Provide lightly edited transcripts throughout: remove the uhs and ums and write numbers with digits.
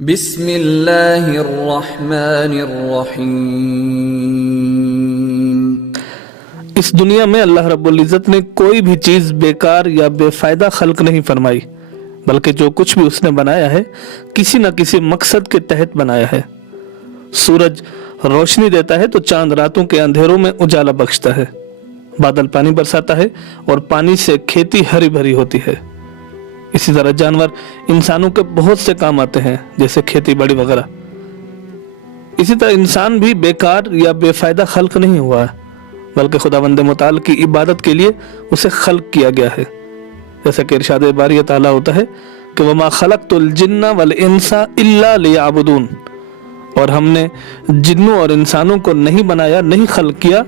بسم اللہ الرحمن الرحیم۔ اس دنیا میں اللہ رب العزت نے کوئی بھی چیز بیکار یا بے فائدہ خلق نہیں فرمائی، بلکہ جو کچھ بھی اس نے بنایا ہے کسی نہ کسی مقصد کے تحت بنایا ہے۔ سورج روشنی دیتا ہے تو چاند راتوں کے اندھیروں میں اجالا بخشتا ہے، بادل پانی برساتا ہے اور پانی سے کھیتی ہری بھری ہوتی ہے۔ اسی طرح جانور انسانوں کے بہت سے کام آتے ہیں، جیسے کھیتی باڑی وغیرہ۔ اسی طرح انسان بھی بیکار یا بے فائدہ خلق نہیں ہوا ہے، بلکہ خداوند متعال کی عبادت کے لیے اسے خلق کیا گیا ہے، جیسا کہ ارشاد باری تعالیٰ ہوتا ہے کہ وَمَا خَلَقْتُ الْجِنَّ وَالْإِنسَ إِلَّا لِيَعْبُدُونَ، اور ہم نے جنوں اور انسانوں کو نہیں بنایا، نہیں خلق کیا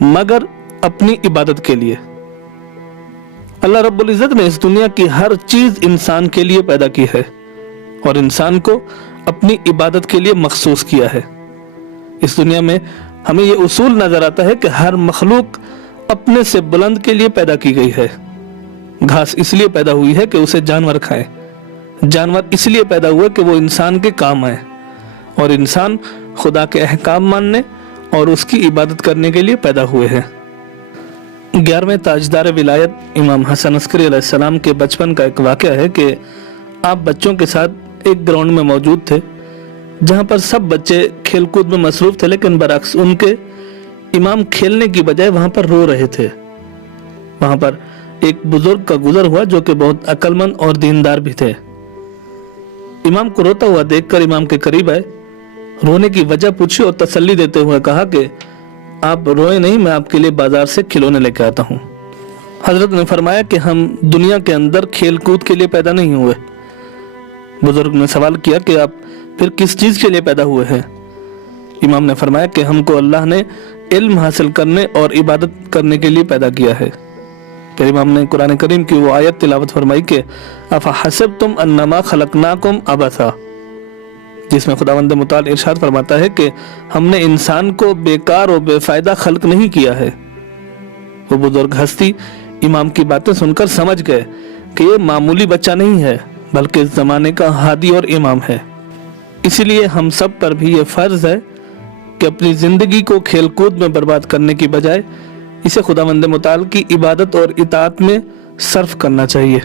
مگر اپنی عبادت کے لیے۔ اللہ رب العزت نے اس دنیا کی ہر چیز انسان کے لیے پیدا کی ہے اور انسان کو اپنی عبادت کے لیے مخصوص کیا ہے۔ اس دنیا میں ہمیں یہ اصول نظر آتا ہے کہ ہر مخلوق اپنے سے بلند کے لیے پیدا کی گئی ہے۔ گھاس اس لیے پیدا ہوئی ہے کہ اسے جانور کھائیں، جانور اس لیے پیدا ہوئے کہ وہ انسان کے کام آئیں، اور انسان خدا کے احکام ماننے اور اس کی عبادت کرنے کے لیے پیدا ہوئے ہیں۔ 11ویں تاجدار ولایت امام حسن عسکری علیہ السلام کے بچپن کا ایک واقعہ ہے کہ آپ بچوں کے ساتھ ایک گراؤنڈ میں موجود تھے جہاں پر سب بچے کھیل کود میں مصروف تھے، لیکن برعکس ان کے امام کھیلنے کی بجائے وہاں پر رو رہے تھے۔ وہاں پر ایک بزرگ کا گزر ہوا جو کہ بہت عقل مند اور دیندار بھی تھے۔ امام کو روتا ہوا دیکھ کر امام کے قریب آئے، رونے کی وجہ پوچھی اور تسلی دیتے ہوئے کہا کہ آپ روئے نہیں، میں آپ کے لیے بازار سے کھلونے لے کے آتا ہوں۔ حضرت نے فرمایا کہ ہم دنیا کے اندر کھیل کود کے لیے پیدا نہیں ہوئے۔ بزرگ نے سوال کیا کہ آپ پھر کس چیز کے لیے پیدا ہوئے ہیں؟ امام نے فرمایا کہ ہم کو اللہ نے علم حاصل کرنے اور عبادت کرنے کے لیے پیدا کیا ہے۔ پھر امام نے قرآن کریم کی وہ آیت تلاوت فرمائی کہ افحسبتم انما خلقناکم عبثا، جس میں خداوند متعال ارشاد فرماتا ہے کہ ہم نے انسان کو بیکار اور بے فائدہ خلق نہیں کیا ہے۔ وہ بزرگ ہستی امام کی باتیں سن کر سمجھ گئے کہ یہ معمولی بچہ نہیں ہے بلکہ اس زمانے کا ہادی اور امام ہے۔ اسی لیے ہم سب پر بھی یہ فرض ہے کہ اپنی زندگی کو کھیل کود میں برباد کرنے کی بجائے اسے خداوند متعال کی عبادت اور اطاعت میں صرف کرنا چاہیے۔